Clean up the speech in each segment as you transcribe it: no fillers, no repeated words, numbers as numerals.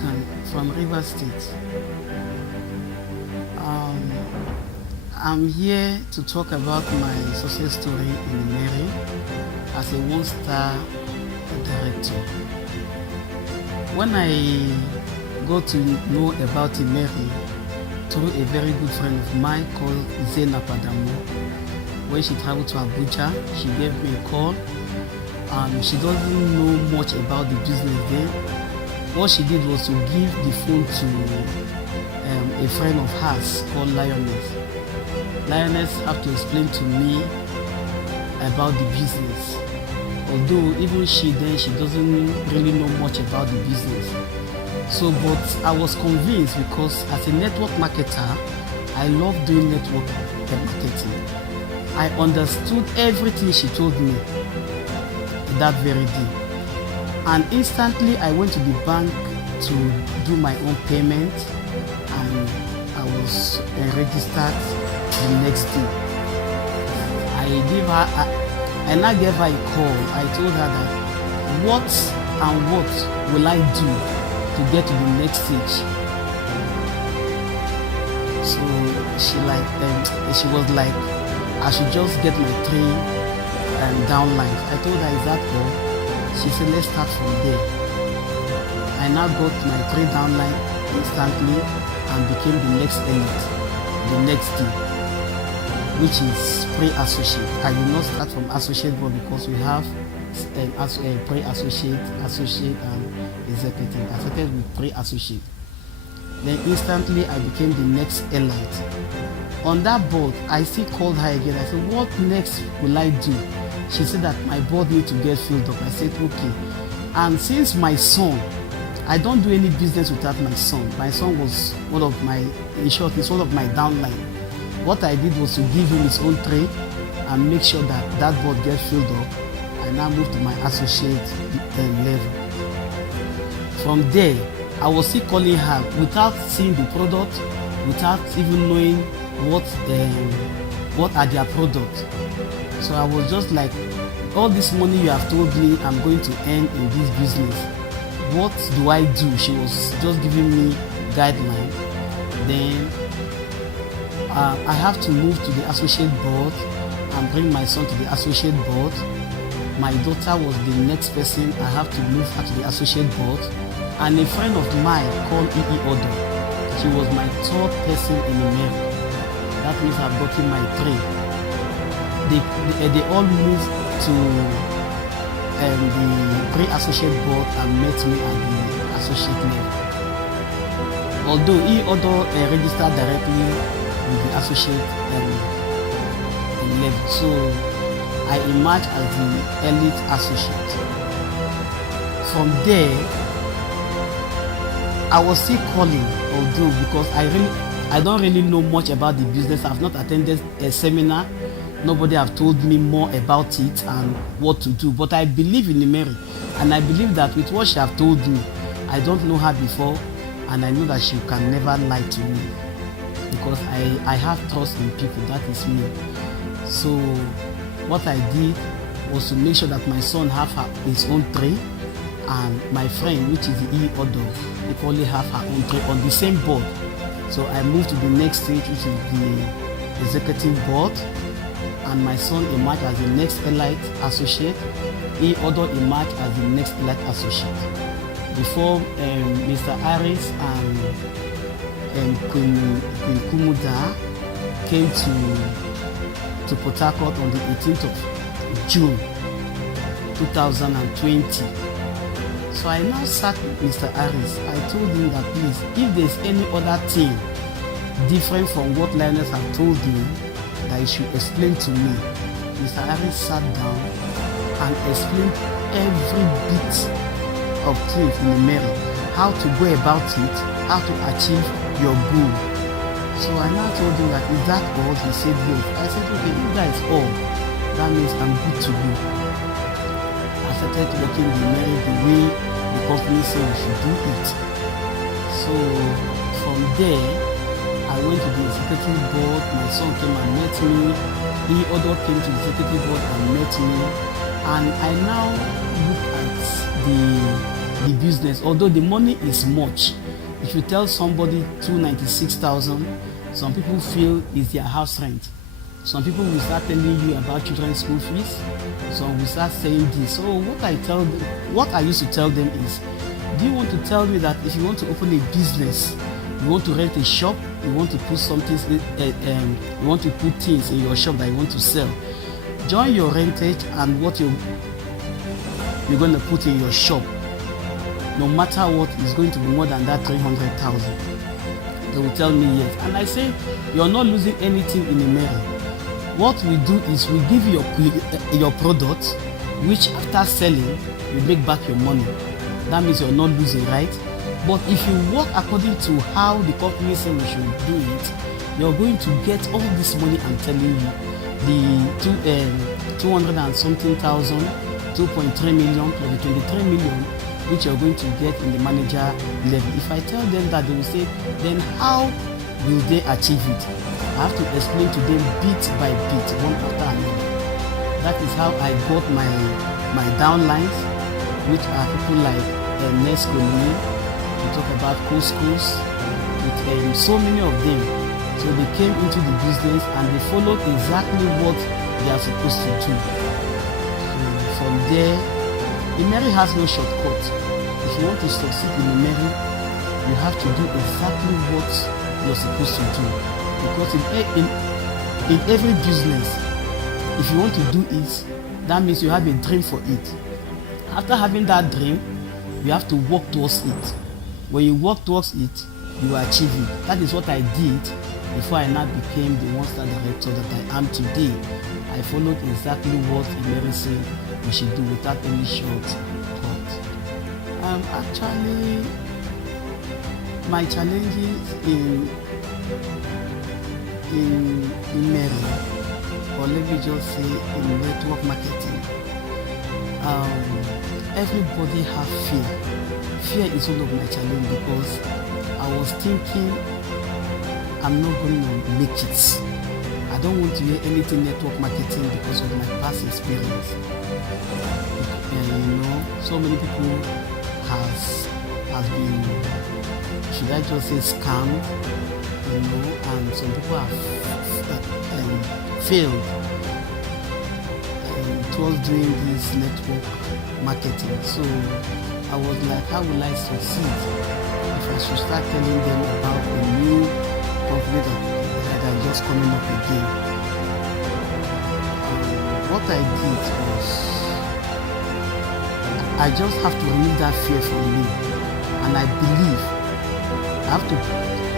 Duncan from Rivers State. Um, I'm here to talk about my success story in Mary as a one-star director. When I got to know about Mary through a very good friend of mine called Zena Padamo, when she traveled to Abuja, she gave me a call. She doesn't know much about the business there. What she did was to give the phone to a friend of hers called Lioness. Lioness had to explain to me about the business. Although even she doesn't really know much about the business. So, but I was convinced because as a network marketer, I love doing network marketing. I understood everything she told me that very day. And instantly I went to the bank to do my own payment and I was registered the next day. I now gave her a call. I told her that what will I do to get to the next stage. So she was like, I should just get my three downlines. I told her, is that all? She said, let's start from there. I now got my three downline instantly and became the next elite the next day, which is pre-associate. I did not start from associate, but because we have pre-associate, associate, and executive. I started with pre-associate. Then instantly I became the next elite. On that board, I still called her again. I said, what next will I do? She said that my board needs to get filled up. I said, okay. And since my son, I don't do any business without my son. My son was one of my, in short, he's one of my downline. What I did was to give him his own trade and make sure that that board gets filled up. I now moved to my associate level. From there, I was still calling her without seeing the product, without even knowing what are their products. So I was just like, all this money you have told me I'm going to earn in this business, what do I do? She was just giving me guideline. Then I have to move to the associate board and bring my son to the associate board. My daughter was the next person. I have to move her to the associate board. And a friend of mine called E.E. Odo, she was my third person in the mail. That means I've gotten my three. They all moved to the pre-associate board and met me at the associate level. Although E. Odo registered directly with the associate level, so I emerged as the elite associate. From there, I was still calling, although because I don't really know much about the business. I've not attended a seminar. Nobody have told me more about it and what to do. But I believe in Mary, and I believe that with what she have told me, I don't know her before, and I know that she can never lie to me because I have trust in people. That is me. So what I did was to make sure that my son have his own tray, and my friend, which is the E. Odo, equally have her own tray on the same board. So I moved to the next stage, which is the executive board, and my son emerged as the next elite associate. E. Odo emerged as the next elite associate. Before Mr. Harris and Queen Kumuda came to Port Harcourt on the 18th of June 2020. So I now sat with Mr. Harris. I told him that please, if there's any other thing different from what Lioness had told me, that he should explain to me. Mr. Harris sat down and explained every bit of things in the mail, how to go about it, how to achieve your goal. So I now told him that, is that all? He said yes. I said, okay, if that is all, that means I'm good to go. I started working the mail the way the company said we should do it. So from there, I went to the executive board. My son came and met me. The other came to the executive board and met me. And I now look at the the business, although the money is much. If you tell somebody 296,000, some people feel it's their house rent. Some people will start telling you about children's school fees. Some will start saying this. So what I used to tell them is, do you want to tell me that if you want to open a business, you want to rent a shop, you want to put something, you want to put things in your shop that you want to sell, join your rentage and what you're going to put in your shop, no matter what, is going to be more than that 300,000. They will tell me yes. And I say, you're not losing anything in Emery. What we do is we give you your product, which after selling, you make back your money. That means you're not losing, right? But if you work according to how the company says we should do it, you're going to get all this money I'm telling you. The 200 and something thousand, 2.3 million plus the 23 million, which you're going to get in the manager level. If I tell them that, they will say, then how will they achieve it? I have to explain to them bit by bit, one after another. That is how I got my downlines, which are people like Nesco. We talk about Couscous, with so many of them. So they came into the business and they followed exactly what they are supposed to do. So from there, Emery has no shortcut. If you want to succeed in Emery, you have to do exactly what you're supposed to do. Because in every business, if you want to do it, that means you have a dream for it. After having that dream, you have to work towards it. When you work towards it, you achieve it. That is what I did before I now became the one-star director that I am today. I followed exactly what Emery said we should do without any shortcut. Actually, my challenges in Emery, or let me just say in network marketing, everybody have fear. Fear is one of my challenges because I was thinking I'm not going to make it. I don't want to hear anything network marketing because of my past experience. So many people has been, should I just say, scammed, and some people have failed towards doing this network marketing. So I was like, how will I succeed if I should start telling them about a new company that are just coming up again? What I did was, I just have to remove that fear from me, and I believe I have to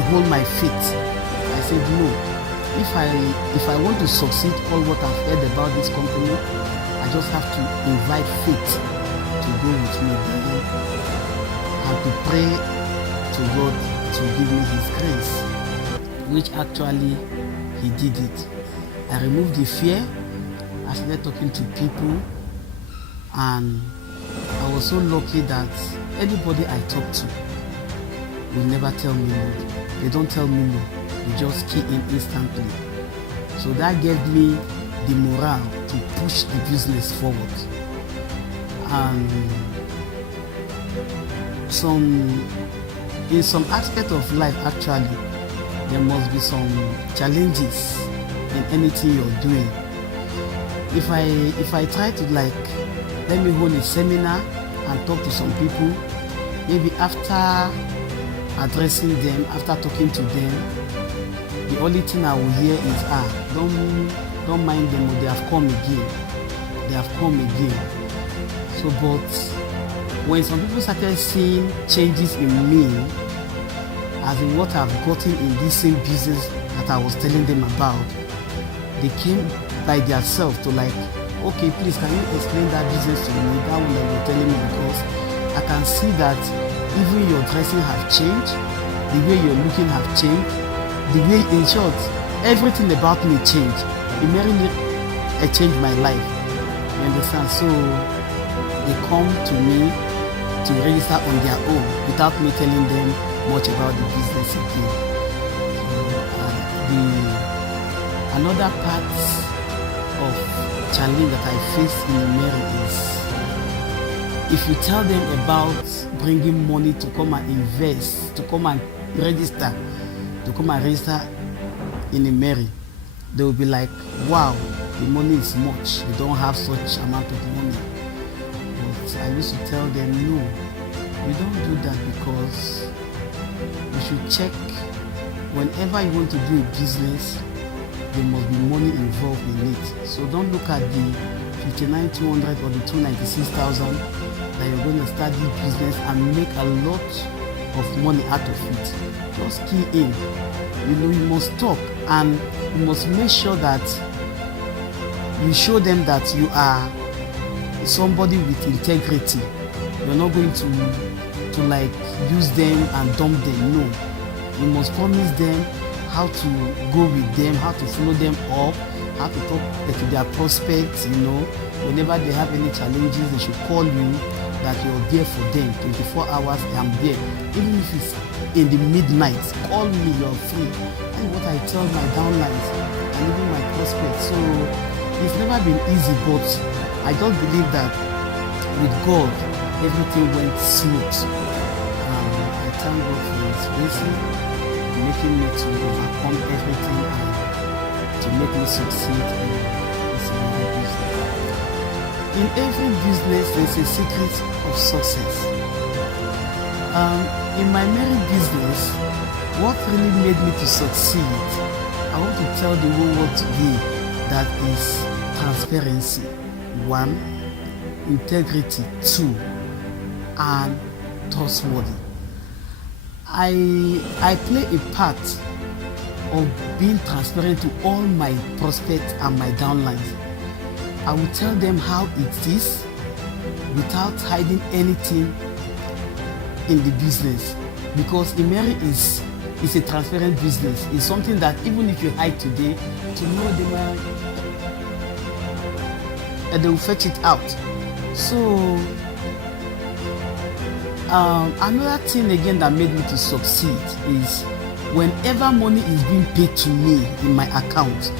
hold my faith. I said no. If I want to succeed all what I've heard about this company, I just have to invite faith to go with me there and to pray to God to give me His grace, which actually He did it. I removed the fear. I started talking to people, and I was so lucky that anybody I talk to will never tell me no. They don't tell me no. They just key in instantly. So that gave me the morale to push the business forward. And in some aspect of life, actually, there must be some challenges in anything you're doing. If I try to let me hold a seminar and talk to some people, maybe after addressing them, after talking to them, the only thing I will hear is, don't mind them, they have come again. They have come again. So, but when some people started seeing changes in me, as in what I've gotten in this same business that I was telling them about, they came by themselves to okay, please, can you explain that business to me? That one that you're telling me, because I can see that even your dressing have changed, the way you're looking have changed, the way, in short, everything about me changed. It really changed my life. You understand? So they come to me to register on their own without me telling them much about the business again. Another part of challenge that I face in Emery if you tell them about bringing money to come and invest, to come and register, in a Mary, they will be like, wow, the money is much. They don't have such amount of money. But I used to tell them, no, we don't do that, because you should check whenever you want to do a business, there must be money involved in it. So don't look at the 59,200 or the 296,000 that you're going to start this business and make a lot of money out of it. Just key in. You must talk, and you must make sure that you show them that you are somebody with integrity. You're not going to like use them and dump them. No, you must promise them how to go with them, how to follow them up, how to talk to their prospects. Whenever they have any challenges, they should call you, that you're there for them 24 hours. I'm there, even if it's in the midnight. Call me, you're free. That's what I tell my downlines and even my prospects. So it's never been easy, but I just believe that with God everything went smooth. I thank God for His blessing, making me to overcome everything and to make me succeed in this business. In every business, there's a secret of success. In my married business, what really made me to succeed, I want to tell the whole world today, that is transparency. 1, integrity. 2, and trustworthy. I play a part of being transparent to all my prospects and my downlines. I will tell them how it is without hiding anything in the business, because Imeri is a transparent business. It's something that even if you hide today, tomorrow they will fetch it out. So another thing again that made me to succeed is whenever money is being paid to me in my account,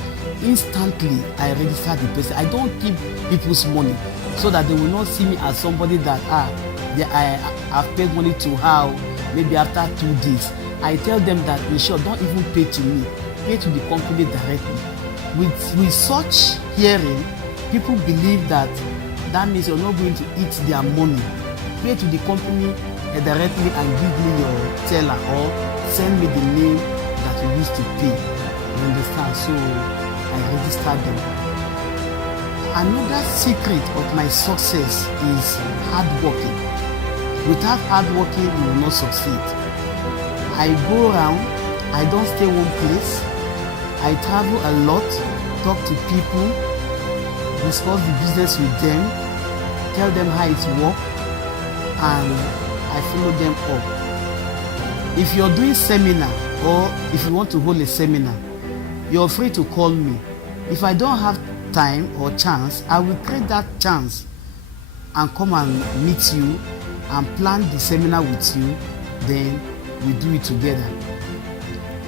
instantly I register the person. I don't keep people's money so that they will not see me as somebody that I have paid money to how maybe after 2 days. I tell them that, in short, don't even pay to me, pay to the company directly. With such hearing, people believe that means you're not going to eat their money. Pay to the company directly and give me your teller, or send me the name that you used to pay. You understand? So I registered them. Another secret of my success is hard working. Without hard working, you will not succeed. I go around, I don't stay one place. I travel a lot, talk to people, discuss the business with them, tell them how it works, and I follow them up. If you're doing seminar, or if you want to hold a seminar, you're free to call me. If I don't have time or chance, I will create that chance and come and meet you and plan the seminar with you. Then we do it together.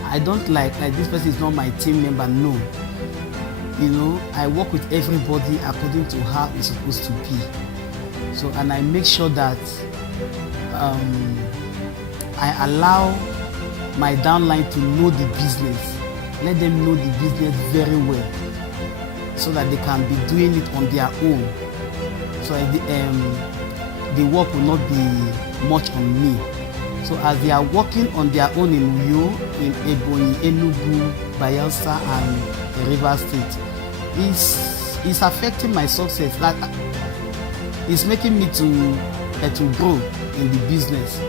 I don't like this person is not my team member. No, I work with everybody according to how it's supposed to be. So, and I make sure that I allow my downline to know the business. Let them know the business very well, so that they can be doing it on their own. So the work will not be much on me. So as they are working on their own in Uyo, in Ebonyi, Enugu, Bayelsa, and Rivers State, it's affecting my success. Like, it's making me to grow in the business.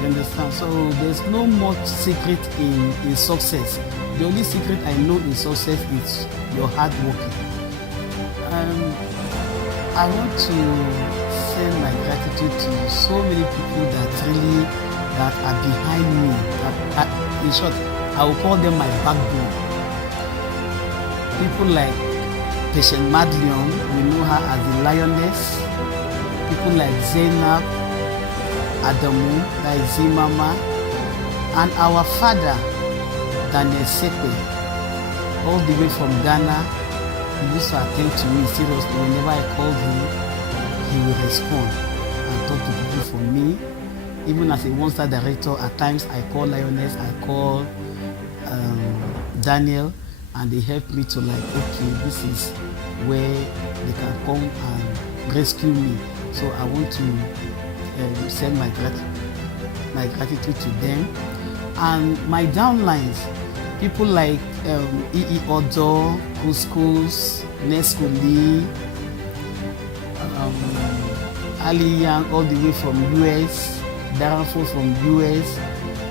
You understand? So there's no much secret in success. The only secret I know in success is your hard working. I want to send my gratitude to so many people that are behind me. In short, I will call them my backbone. People like Patient Madlion, we know her as the Lioness. People like Zainab, Adamu, that is Zimama, and our father, Daniel Sepe, all the way from Ghana. He used to attend to me seriously. Whenever I called him, he will respond. and talk to people for me. Even as a one-star director, at times I call Lioness, I call Daniel, and they help me to like, okay, this is where they can come and rescue me. So I want to send my gratitude to them. And my downlines, people like E.E. Odo, Couscous, Nesco Lee, Ali Yang all the way from US, Darafo from US.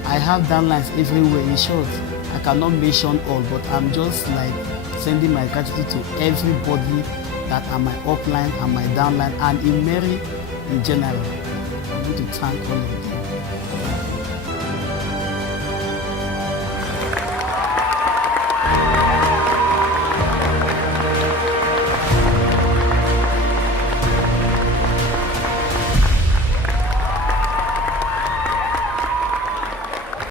I have downlines everywhere. In short, I cannot mention all, but I'm just like sending my gratitude to everybody that are my upline and my downline, and in Mary in general. I want to thank all of them.